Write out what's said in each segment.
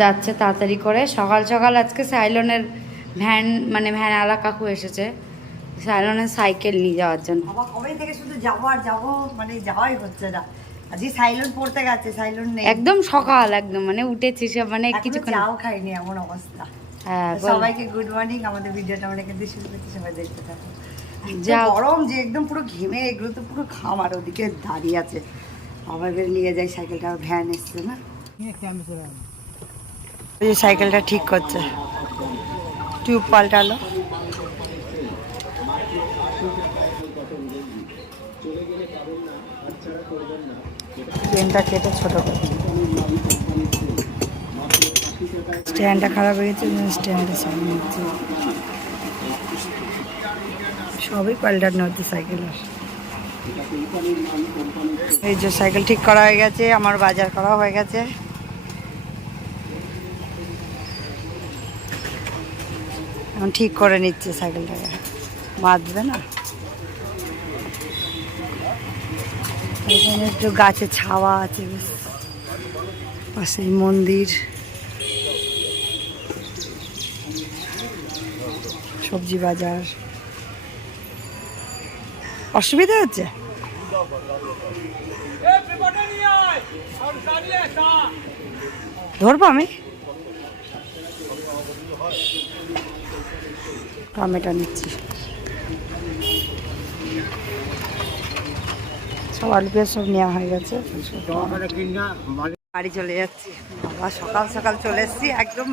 যাচ্ছে তাড়াতাড়ি করে। সকাল সকাল আজকে সাইলনের ভ্যান মানে ভ্যানওয়ালা কাকু এসেছে সাইলনের সাইকেল নিয়ে যাওয়ার জন্য। বাবা কবে থেকে শুধু যাবো আর যাবো, মানে যাওয়াই হচ্ছে না। আজকে সাইলন পড়তে গেছে, সাইলন নেই। একদম সকাল একদম মানে উঠেছি সব মানে কিছুক্ষণ চাও খাইনি এমন অবস্থা। হ্যাঁ সবাইকে গুড মর্নিং। আমাদের ভিডিওটা আমরা কিন্তু শুরু করছি, সবাই দেখতে থাকো। যা গরম যে একদম পুরো ঘেমে, এগুলো তো পুরো ঘাম। আর ওদিকে দাঁড়িয়ে আছে, আমাদের নিয়ে যাই সাইকেলটা। ভ্যান এসছে না, এই সাইকেলটা ঠিক করছে, টিউব পাল্টালো। চেনটা কেটে ছোট করে, স্ট্যান্ডটা খারাপ হয়ে গেছে, স্ট্যান্ডের সামনে হচ্ছে সবই পাল্টানো হচ্ছে সাইকেলের। এই যে সাইকেল ঠিক করা হয়ে গেছে, আমার বাজার করা হয়ে গেছে। এখন ঠিক করে নিচ্ছে সাইকেলটাকে, বাঁধবে না। এখানে একটু গাছের ছাওয়া আছে, বেশ পাশে মন্দির, সবজি বাজার। অসুবিধা হচ্ছে, ধরবো আমি টমেটো নিচ্ছি। সব আলু পেঁয়াজ সব নেওয়া হয়ে গেছে, বাড়ি চলে যাচ্ছি। বাবা সকাল সকাল চলে এসেছি একদম,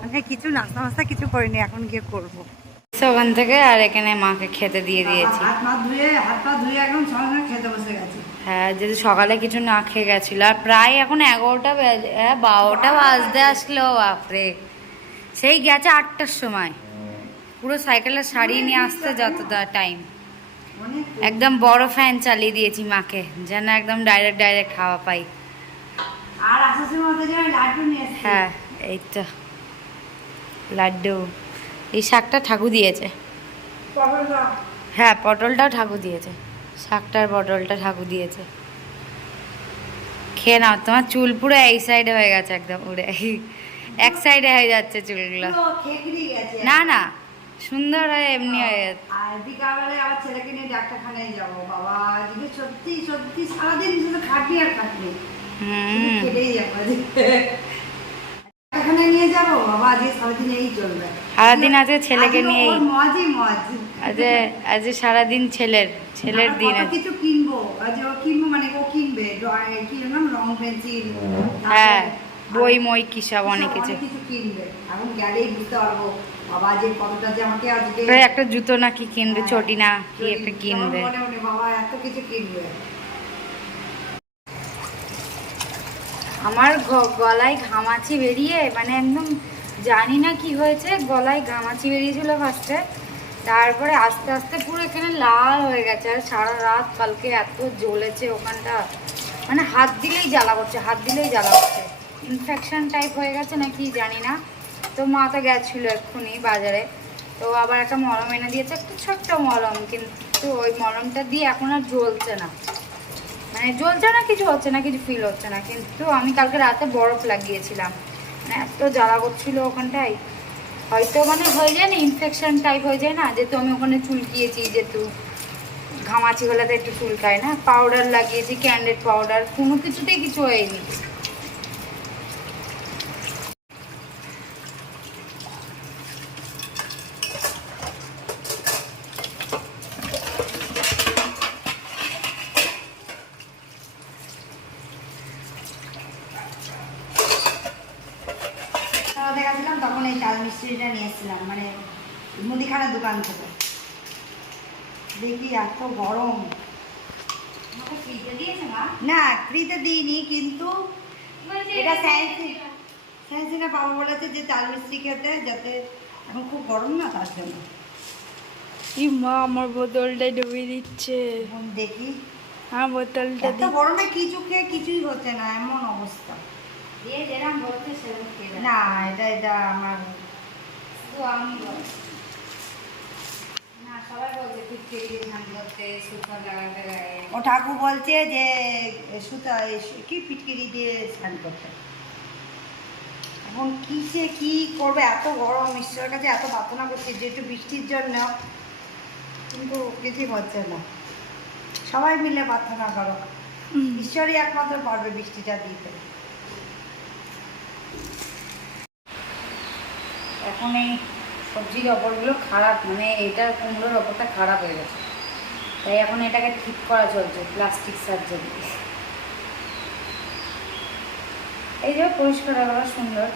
মানে কিছু নাস্তা মাস্তা কিছু করিনি, এখন গিয়ে করবো ওখান থেকে। আর এখানে মাকে খেতে দিয়ে দিয়েছি, হাত পা ধুয়ে একদম সঙ্গে খেতে বসে গেছে। হ্যাঁ যদি সকালে কিছু না খেয়ে গেছিলো। আর প্রায় এখন 11টা বাজে, 12টা বাজতে আসলো। বাপরে, সেই গেছে 8টার সময়। পুরো সাইকেলটা সারিয়ে নিয়ে আসতে যতটা টাইম, একদম বড় ফ্যান চালিয়ে দিয়েছি মাকে, যেন একদম ডাইরেক্ট খাওয়া পাই। আর আসার সময় লাড্ডু নিয়ে এসেছি। হ্যাঁ এই তো লাড্ডু। এই শাকটা ঠাকুর দিয়েছে, হ্যাঁ পটলটাও ঠাকুর দিয়েছে, শাকটার পটলটা ঠাকুর দিয়েছে। খেয়ে নাও, তোমার চুল পুরো এই সাইডে হয়ে গেছে, একদম উড়ে এক সাইডে হয়ে যাচ্ছে চুলগুলো। না না সুন্দর হয়ে এমনি হয়ে যাচ্ছে। আর বিকালবেলায় আবার ছেলেকে নিয়ে ডাক্তারখানায় যাবো। বাবা আজকে সত্যি সত্যি সারাদিন শুধু খাটনি আর খাটনি, খেটেই যাবো। ডাক্তারখানায় নিয়ে যাবো বাবা, আজকে সারাদিন এই চলবে। সারাদিন আজকে ছেলেকে নিয়ে মজই মজ। আজকে সারাদিন ছেলের দিন আছে। কিছু কিনবো, আজ ও কিনবো, মানে ও কিনবে কি নাম, রং পেন্সিল, হ্যাঁ বই মই কি সব অনেক কিছু কিনবে। এখন গেলেই বুঝতে পারবো বাবা যে কতটা যে আমাকে আজকে একটা জুতো না কি কিনবে, চটি না কি একটা কিনবে। বাবা এত কিছু কিনবে। আমার গলায় ঘামাচি বেরিয়ে, মানে একদম জানি না কি হয়েছে, গলায় ঘামাচি বেরিয়েছিল ফার্স্টে, তারপরে আস্তে আস্তে পুরো এখানে লাল হয়ে গেছে। আর সারা রাত কালকে এত জ্বলেছে ওখানটা, মানে হাত দিলেই জ্বালা করছে, ইনফেকশন টাইপ হয়ে গেছে নাকি জানি না। তো মা তো গেছিলো এক্ষুনি বাজারে, তো আবার একটা মলম এনে দিয়েছে, একটা ছোট্ট মলম, কিন্তু ওই মলমটা দিয়ে এখন আর জ্বলছে না, মানে জ্বলছে না, কিছু হচ্ছে না, কিছু ফিল হচ্ছে না। কিন্তু আমি কালকে রাতে বরফ লাগিয়েছিলাম, মানে এত জ্বালা করছিল ওখানটায়। হয়তো মানে হয়ে যায় না, ইনফেকশন টাইপ হয়ে যায় না, যেহেতু আমি ওখানে চুলকিয়েছি, যেহেতু ঘামাচি হলে তো একটু চুলকায় না। পাউডার লাগিয়েছি, ক্যান্ডেড পাউডার, কোনো কিছুতেই কিছু হয়নি। দেখাচ্ছিলাম তখন এই চাল মিস্ত্রিটা নিয়ে এসেছিলাম, মানে মুদিখানার দোকান থেকে। দেখি এত গরম, না ফ্রিতে দিইনি, কিন্তু এটা সায়েন্সিনা পাবো বলেছে যে চাল মিস্ত্রি খেতে, যাতে এখন খুব গরম না তার জন্য। কি মা আমার বোতলটা ডুবিয়ে দিচ্ছে, দেখি হ্যাঁ বোতলটা এত গরমে কিছু খেয়ে কিছুই হচ্ছে না, এমন অবস্থা। না এটা আমার ও ঠাকুর বলছে যে সুতা কি পিটকিরি দিয়ে স্নান করতে। এখন কিসে কি করবে, এত গরম, ঈশ্বরের কাছে এত প্রার্থনা করছি যে একটু বৃষ্টির জন্য, কিন্তু কিছুই হচ্ছে না। সবাই মিলে প্রার্থনা করো, ঈশ্বরই একমাত্র পারবে বৃষ্টিটা দিতে। এখন এই সবজির ওপরগুলো খারাপ, মানে এটার কুমড়োর ওপরটা খারাপ হয়ে গেছে, তাই এখন এটাকে ঠিক করা চলছে প্লাস্টিক সার্জারি। এই যে পরিষ্কার করা সুন্দর।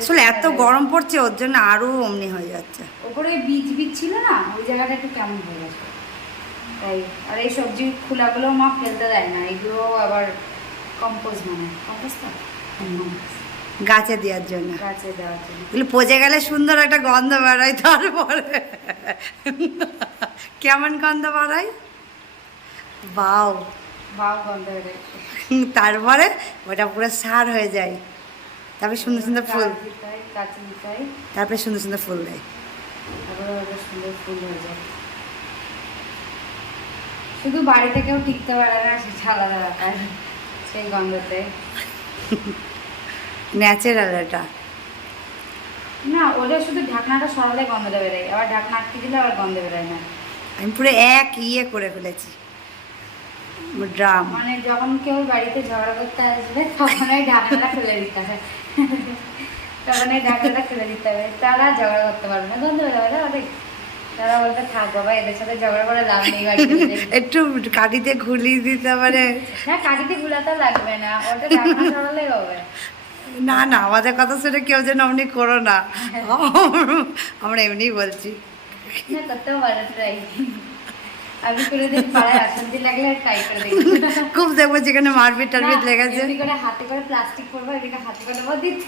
আসলে এত গরম পড়ছে ওর জন্য আরও অমনি হয়ে যাচ্ছে। ওপরে বীজ বীজ ছিল না, ওই জায়গাটা একটু কেমন হয়ে গেছে তাই। আর এই সবজি খোলাগুলো মা ফেলতে দেয় না, এগুলো আবার কম্পোস্ট, মানে কম্পোস্ট গাছে দেওয়ার জন্য, গাছে দেওয়ার জন্য। এগুলো পচে গেলে সুন্দর একটা গন্ধ বেরোয়, তারপরে কেমন গন্ধ বেরোয়, বাও বাও গন্ধ হয়ে গেছে। তারপরে ওটা পুরো সার হয়ে যায়, তারপরে সুন্দর সুন্দর ফুল, কাঁচি দিতে, তারপরে সুন্দর সুন্দর ফুল দেয়, তারপরে ওটা সুন্দর ফুল হয়ে যায়। শুধু বাড়িতে কেউ টিকতে পারে না, সেটা আলাদা ব্যাপার, সেই গন্ধতে। ন্যাচারাল এটা না, ওটা শুধু ঢাকনাটা সরালে গন্ধটা বেরোয়, আবার ঢাকনা আটকে দিলে আবার গন্ধ বেরোয় না। আমি পুরো এক ইয়ে করে ফেলেছি ড্রাম। মানে যখন কেউ বাড়িতে ঝগড়া করতে আসবে তখন ওই ঢাকনাটা খুলে দিতে হবে, তখন ওই ঢাকনাটা খুলে দিতে হবে, তারা ঝগড়া করতে পারবে না, গন্ধ বেরোবে না। তারা বলতে থাক বাবা, এদের সাথে ঝগড়া করে লাভ নেই, বাড়িতে একটু কাঠিতে ঘুলিয়ে দিতে পারে না, কাঠিতে ঘুলাতে লাগবে না, ওটা ঢাকনা সরালেই হবে। না না, আমাদের কথা শুনে কেউ যেন অমনি করো না, আমরা এমনিই বলছি। না, করতেও পারো ট্রাই, আমি কোনোদিন পাড়ায় অশান্তি লাগলে ট্রাই করে দেখি। খুব দেখবো যেখানে মারপিট টারপিট লেগেছে, এমনি করে হাতে করে প্লাস্টিক করবো, এদিকে হাতে করে নেবো, দিতে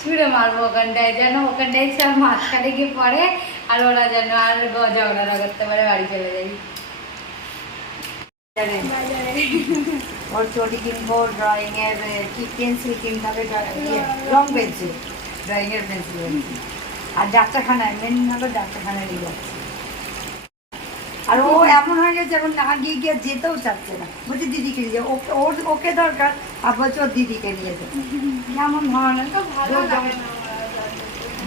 ছুঁড়ে মারবো ওখানটায়, যেন ওখানটায় সব মাঝখানে গিয়ে পড়ে, আর ওরা যেন আর ঝগড়া করতে পারে, বাড়ি চলে যাই। ওর চটি কিনবো, ড্রয়িং এর কি পেন্সিল কিনতে হবে, রং পেন্সিল, ড্রয়িং এর পেন্সিল, আর ডাক্তারখানায়, মেন হলো ডাক্তারখানায় নিয়ে যাচ্ছে। আর ও এমন হয়ে গেছে এখন না গিয়ে গিয়ে যেতেও চাচ্ছে না, বলছে দিদিকে নিয়ে যাও, ওকে ওকে দরকার, আর বলছে ওর দিদিকে নিয়ে যাবে, কেমন ধরনের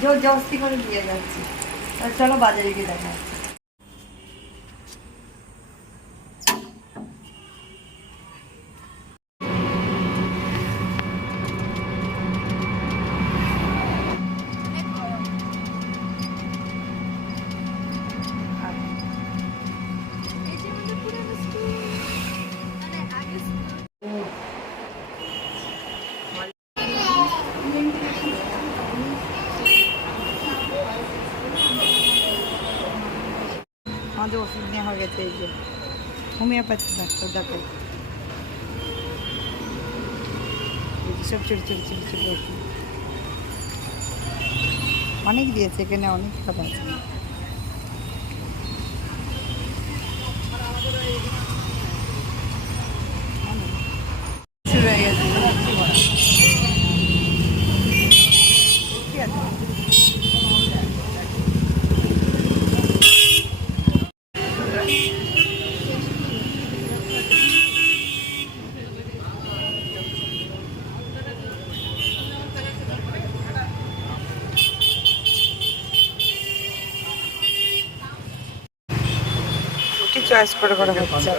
জোর জবস্তি করে নিয়ে যাচ্ছে। চলো বাজারে গিয়ে দেখা যাচ্ছে। আমাদের ওষুধ নেওয়া হয়ে গেছে, এই যে হোমিওপ্যাথি ডাক্তার দেখো, সব ছোটো ছোটো ছোটো ছোটো ওষুধ অনেক দিয়েছে, এখানে অনেক কথা আছে। শুরু হয়ে গেছে, ঠিক আছে। চয়েস করে করে হচ্ছে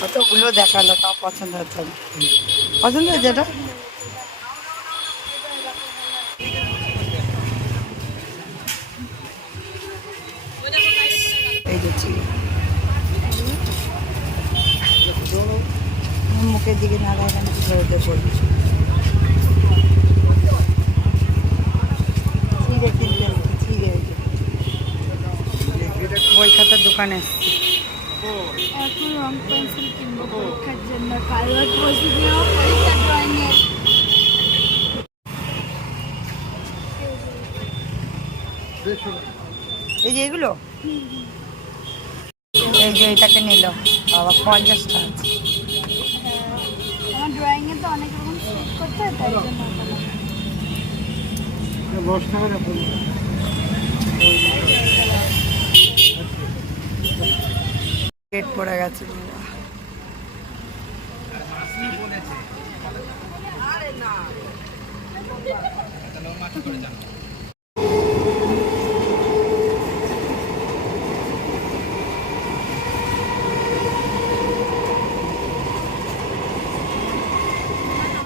কতগুলো দেখালো, তাও পছন্দ হচ্ছে না। পছন্দ হয়েছে এটা, এই যে মুখের দিকে না দেখানো কি করে পড়বি, ছিঁড়ে কিনতে ছিঁড়ে বই খাতার দোকানে এসছি। এখন রং পেন্সিল কিনবো পরীক্ষার জন্য, কালার বসে দিও পরীক্ষা ড্রয়িং এর। এই যে এগুলো, এই যে এটাকে নিল বাবা 50 টাকা। আমার ড্রয়িং এ তো অনেক রকম শেড করতে হয়, তাই জন্য 10 টাকা গেট পড়ে গেছে বলেছে